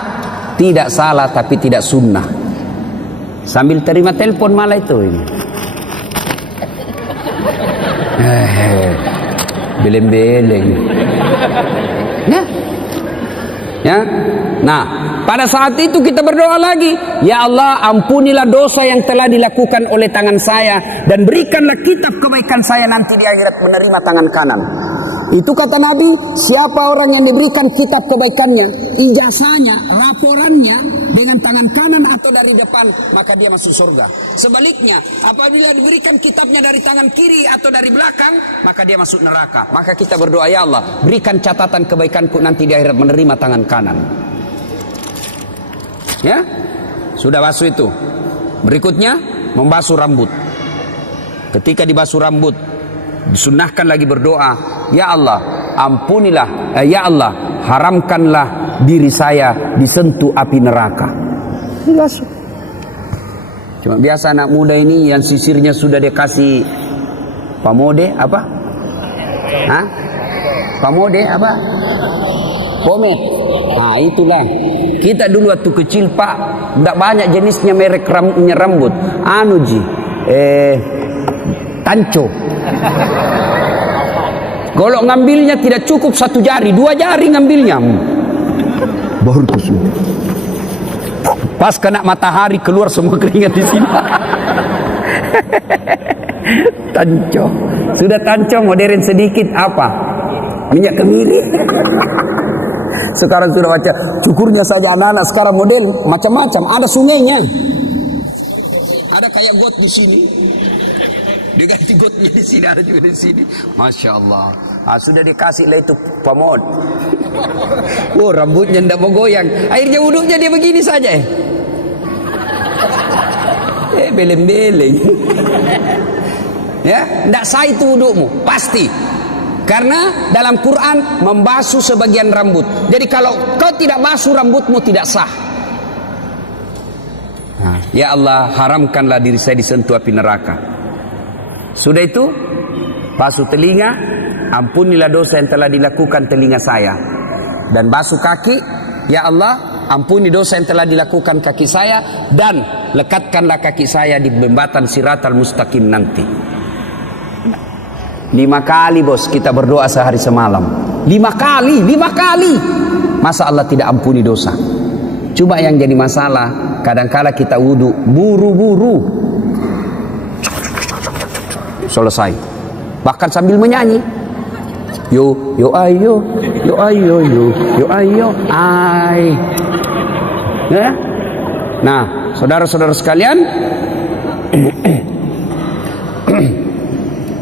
Tidak salah, tapi tidak sunnah. Sambil terima telepon malah itu ini. Beleng-beleng. Ya. Ya. Nah, pada saat itu kita berdoa lagi, ya Allah, ampunilah dosa yang telah dilakukan oleh tangan saya dan berikanlah kitab kebaikan saya nanti di akhirat menerima tangan kanan. Itu kata Nabi, siapa orang yang diberikan kitab kebaikannya, ijazahnya, laporannya dengan tangan kanan atau dari depan, maka dia masuk surga. Sebaliknya, apabila diberikan kitabnya dari tangan kiri atau dari belakang, maka dia masuk neraka. Maka kita berdoa, ya Allah, berikan catatan kebaikanku nanti di akhirat menerima tangan kanan. Ya, sudah basuh itu. Berikutnya, membasuh rambut. Ketika dibasuh rambut, disunnahkan lagi berdoa, ya Allah, ampunilah, ya Allah, haramkanlah diri saya disentuh api neraka. Dibasuh. Cuma biasa anak muda ini yang sisirnya sudah dikasih pamode apa? Hah? Pamode apa? Pomade. Nah, itulah. Kita dulu waktu kecil, Pak, tidak banyak jenisnya merek rambut. Anu ji, Tanco. Kalau ngambilnya tidak cukup 1 jari, 2 jari ngambilnya. Baru kusuk. Pas kena matahari keluar semua keringat di sini. Tanco. Sudah tanco modern sedikit apa? Minyak kemiri. Sekarang sudah baca cukurnya saja anak-anak sekarang model macam-macam. Ada sungainya. Ada kayak got di sini. Diganti gotnya di sini, ada juga di sini. Masya Allah. Sudah dikasih lah itu pamod. Oh, rambutnya tidak mau goyang. Akhirnya wuduknya dia begini saja. Beleng-beleng. Ya, tidak sah itu wudukmu, pasti. Karena dalam Quran membasuh sebagian rambut. Jadi kalau kau tidak basuh rambutmu tidak sah. Ya Allah, haramkanlah diri saya disentuh api neraka. Sudah itu, basuh telinga, ampunilah dosa yang telah dilakukan telinga saya. Dan basuh kaki, ya Allah, ampuni dosa yang telah dilakukan kaki saya dan lekatkanlah kaki saya di jembatan Siratal Mustaqim nanti. 5 kali bos kita berdoa sehari semalam. 5 kali. Masa Allah tidak ampuni dosa? Cuma yang jadi masalah, kadangkala kita wudu buru-buru. Selesai. Bahkan sambil menyanyi. Yo ayo, yo ayo, yo ayo, ay. Ya? Nah, saudara-saudara sekalian,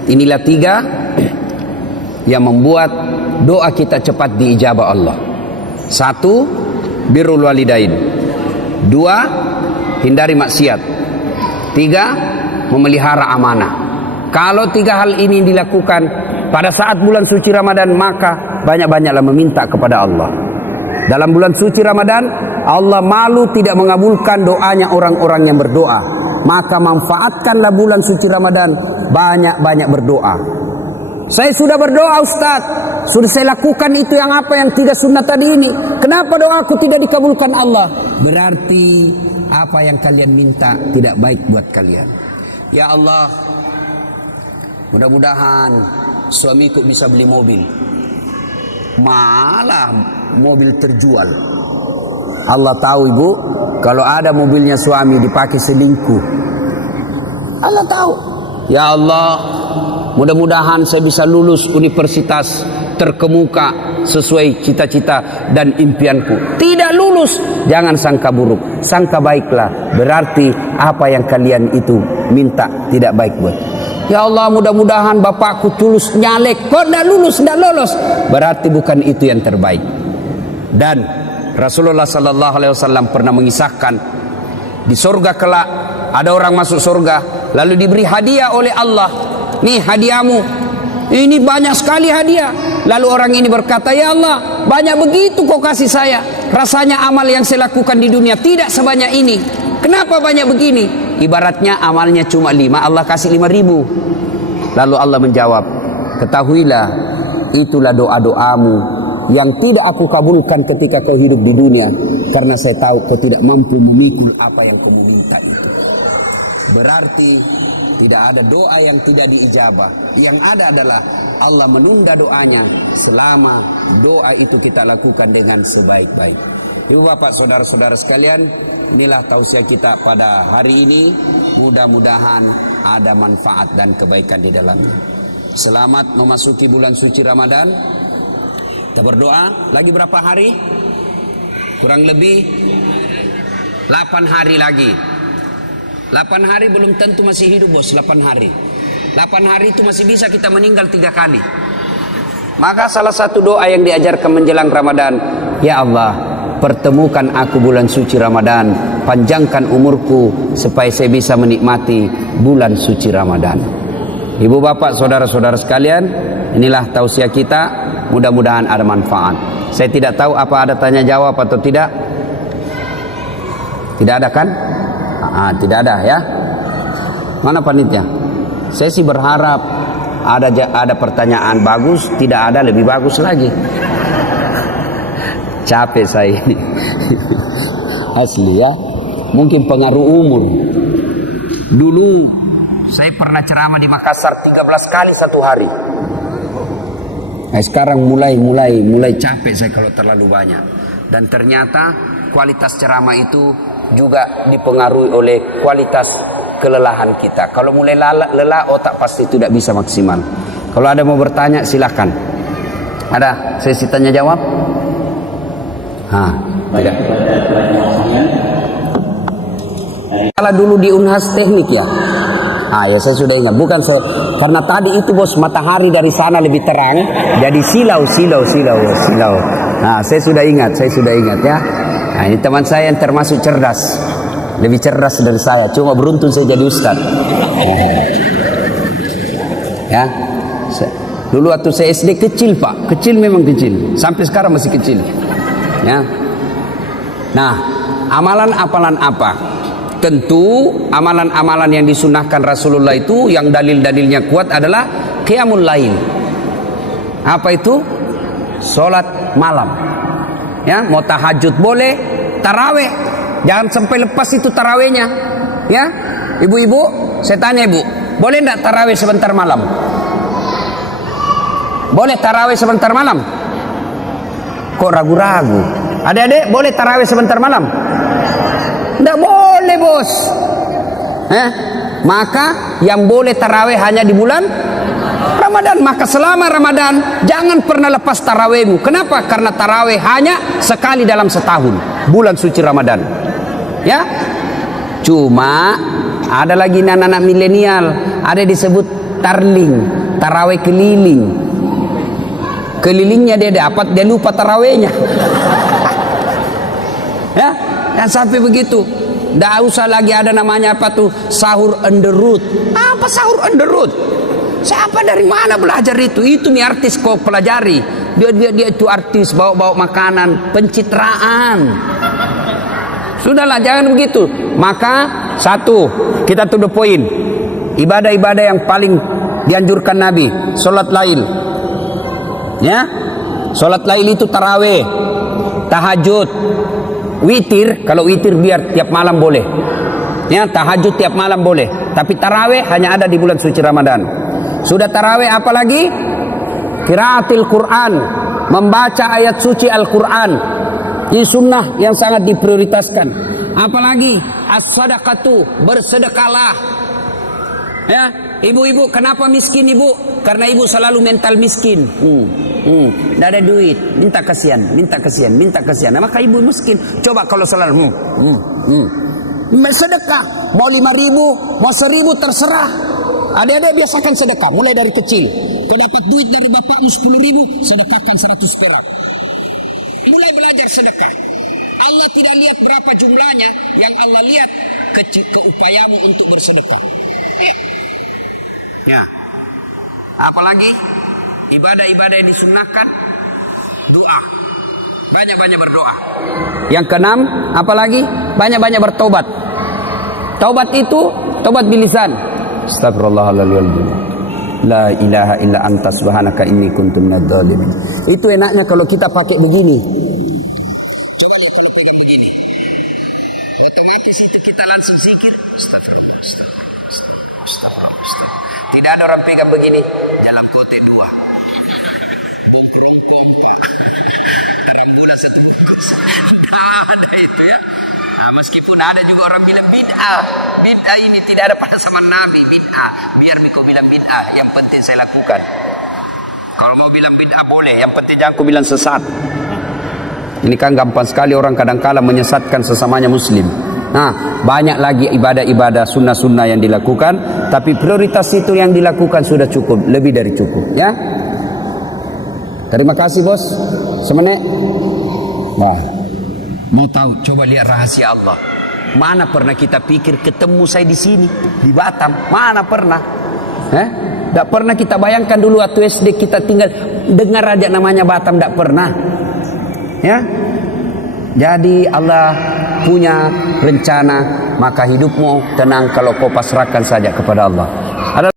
inilah 3 yang membuat doa kita cepat diijabah Allah. 1, birrul walidain. 2, hindari maksiat. 3, memelihara amanah. Kalau 3 hal ini dilakukan pada saat bulan suci Ramadan, maka banyak-banyaklah meminta kepada Allah. Dalam bulan suci Ramadan, Allah malu tidak mengabulkan doanya orang-orang yang berdoa. Maka manfaatkanlah bulan suci Ramadan, banyak-banyak berdoa. Saya sudah berdoa Ustaz, sudah saya lakukan itu yang tidak sunnah tadi ini. Kenapa doaku tidak dikabulkan Allah? Berarti apa yang kalian minta tidak baik buat kalian. Ya Allah, mudah-mudahan suamiku bisa beli mobil. Malah mobil terjual. Allah tahu ibu, kalau ada mobilnya suami dipakai selingkuh. Allah tahu. Ya Allah, mudah-mudahan saya bisa lulus universitas terkemuka sesuai cita-cita dan impianku. Tidak lulus, jangan sangka buruk, sangka baiklah. Berarti apa yang kalian itu minta tidak baik buat. Ya Allah, mudah-mudahan bapakku tulus nyalek, kok tidak lulus, tidak lolos. Berarti bukan itu yang terbaik. Dan Rasulullah Sallallahu Alaihi Wasallam pernah mengisahkan di surga kelak ada orang masuk surga lalu diberi hadiah oleh Allah. Nih hadiahmu, ini banyak sekali hadiah. Lalu orang ini berkata, ya Allah, banyak begitu kau kasih saya. Rasanya amal yang saya lakukan di dunia tidak sebanyak ini. Kenapa banyak begini? Ibaratnya amalnya cuma 5, Allah kasih 5.000. Lalu Allah menjawab, ketahuilah itulah doa-doamu yang tidak aku kabulkan ketika kau hidup di dunia, karena saya tahu kau tidak mampu memikul apa yang kau minta itu. Berarti tidak ada doa yang tidak diijabah. Yang ada adalah Allah menunda doanya selama doa itu kita lakukan dengan sebaik-baik. Ibu bapak saudara-saudara sekalian, inilah tausiah kita pada hari ini. Mudah-mudahan ada manfaat dan kebaikan di dalamnya. Selamat memasuki bulan suci Ramadan. Kita berdoa, lagi berapa hari? Kurang lebih 8 hari lagi. 8 hari belum tentu masih hidup bos, 8 hari. 8 hari itu masih bisa kita meninggal 3 kali. Maka salah satu doa yang diajarkan menjelang Ramadan, ya Allah, pertemukan aku bulan suci Ramadan, panjangkan umurku supaya saya bisa menikmati bulan suci Ramadan. Ibu bapak saudara-saudara sekalian, inilah tausiah kita. Mudah-mudahan ada manfaat. Saya tidak tahu apa ada tanya jawab atau tidak. Tidak ada kan? Tidak ada ya. Mana panitia? Saya sih berharap ada pertanyaan bagus, tidak ada lebih bagus lagi. Capek saya ini. Asli ya. Mungkin pengaruh umur. Dulu saya pernah ceramah di Makassar 13 kali satu hari. Nah, sekarang mulai capek saya kalau terlalu banyak. Dan ternyata kualitas ceramah itu juga dipengaruhi oleh kualitas kelelahan kita. Kalau mulai lelah, otak pasti tidak bisa maksimal. Kalau ada mau bertanya silahkan. Ada sesi tanya jawab? Tidak. Kalau dulu di Unhas Teknik ya. Ya saya sudah ingat. Bukan karena tadi itu bos matahari dari sana lebih terang, jadi silau. Nah, saya sudah ingat ya. Nah, ini teman saya yang termasuk cerdas, lebih cerdas dari saya. Cuma beruntung saya jadi ustaz. Ya, dulu waktu saya SD kecil pak, kecil memang kecil. Sampai sekarang masih kecil. Ya. Nah, amalan-amalan apa? Tentu amalan-amalan yang disunahkan Rasulullah itu yang dalil-dalilnya kuat adalah qiyamul lail. Apa itu? Salat malam. Ya, mau tahajud boleh, tarawih jangan sampai lepas itu tarawihnya. Ya, ibu-ibu, saya tanya ibu, boleh enggak tarawih sebentar malam? Boleh tarawih sebentar malam? Kok ragu-ragu? Adik-adik, boleh tarawih sebentar malam? Tidak boleh bos. Maka yang boleh tarawih hanya di bulan Ramadan. Maka selama Ramadan jangan pernah lepas tarawihmu. Kenapa? Karena tarawih hanya sekali dalam setahun, bulan suci Ramadan. Ya. Cuma ada lagi anak-anak milenial, ada disebut tarling, tarawih keliling. Kelilingnya dia dapat, dia lupa tarawihnya. Ya. Dan sampai begitu, tidak usah lagi ada namanya apa tuh sahur on the road. Apa sahur on the road? Siapa dari mana belajar itu? Itu nih artis kau pelajari. Dia itu artis bawa makanan, pencitraan. Sudahlah, jangan begitu. Maka satu, kita to the point. Ibadah-ibadah yang paling dianjurkan Nabi, salat lail. Ya. Salat lail itu tarawih, tahajud, witir. Kalau witir biar tiap malam boleh. Ya, tahajud tiap malam boleh. Tapi tarawih hanya ada di bulan suci Ramadan. Sudah tarawih apalagi? Qiraatil Quran, membaca ayat suci Al-Quran. Ini sunnah yang sangat diprioritaskan. Apalagi as-sadaqatu, bersedekahlah. Ya, ibu-ibu kenapa miskin ibu? Karena ibu selalu mental miskin. Tidak ada duit, minta kasihan. Nah, maka ibu miskin. Coba kalau selalu sedekah, mau 5.000, mau 1.000 terserah. Adik-adik biasakan sedekah, mulai dari kecil. Kau dapat duit dari bapakmu 10.000, sedekahkan 100 perak. Mulai belajar sedekah. Allah tidak lihat berapa jumlahnya, yang Allah lihat keupayamu untuk bersedekah. Ya. Apalagi ibadah-ibadah yang disunnahkan, doa. Banyak-banyak berdoa. Yang keenam, apalagi banyak-banyak bertobat. Taubat itu taubat bilisan. Astagfirullahaladzim. La ilaha illa anta subhanaka inni kuntu minadz dzalimin. Itu enaknya kalau kita pakai begini. Coba lihat kalau pegang begini. Otomatis itu kita langsung zikir. Tidak ada orang pegang begini dalam kote dua. Rambulan satu bungkus. Nah, ada itu ya. Nah, meskipun ada juga orang bilang bid'ah. Bid'ah ini tidak ada pada zaman Nabi, bid'ah. Biar kau bilang bid'ah, yang penting saya lakukan. Kalau mau bilang bid'ah boleh, yang penting jangan aku bilang sesat. Ini kan gampang sekali orang kadang-kala menyesatkan sesamanya muslim. Nah, banyak lagi ibadah-ibadah sunnah-sunnah yang dilakukan, tapi prioritas itu yang dilakukan sudah cukup, lebih dari cukup, ya. Terima kasih, Bos. Semenit. Wah. Mau tahu? Coba lihat rahasia Allah. Mana pernah kita pikir ketemu saya di sini, di Batam? Mana pernah? Tidak pernah kita bayangkan dulu waktu SD kita tinggal dengar aja namanya Batam, tidak pernah. Ya. Jadi Allah punya rencana, maka hidupmu tenang kalau kau pasrahkan saja kepada Allah.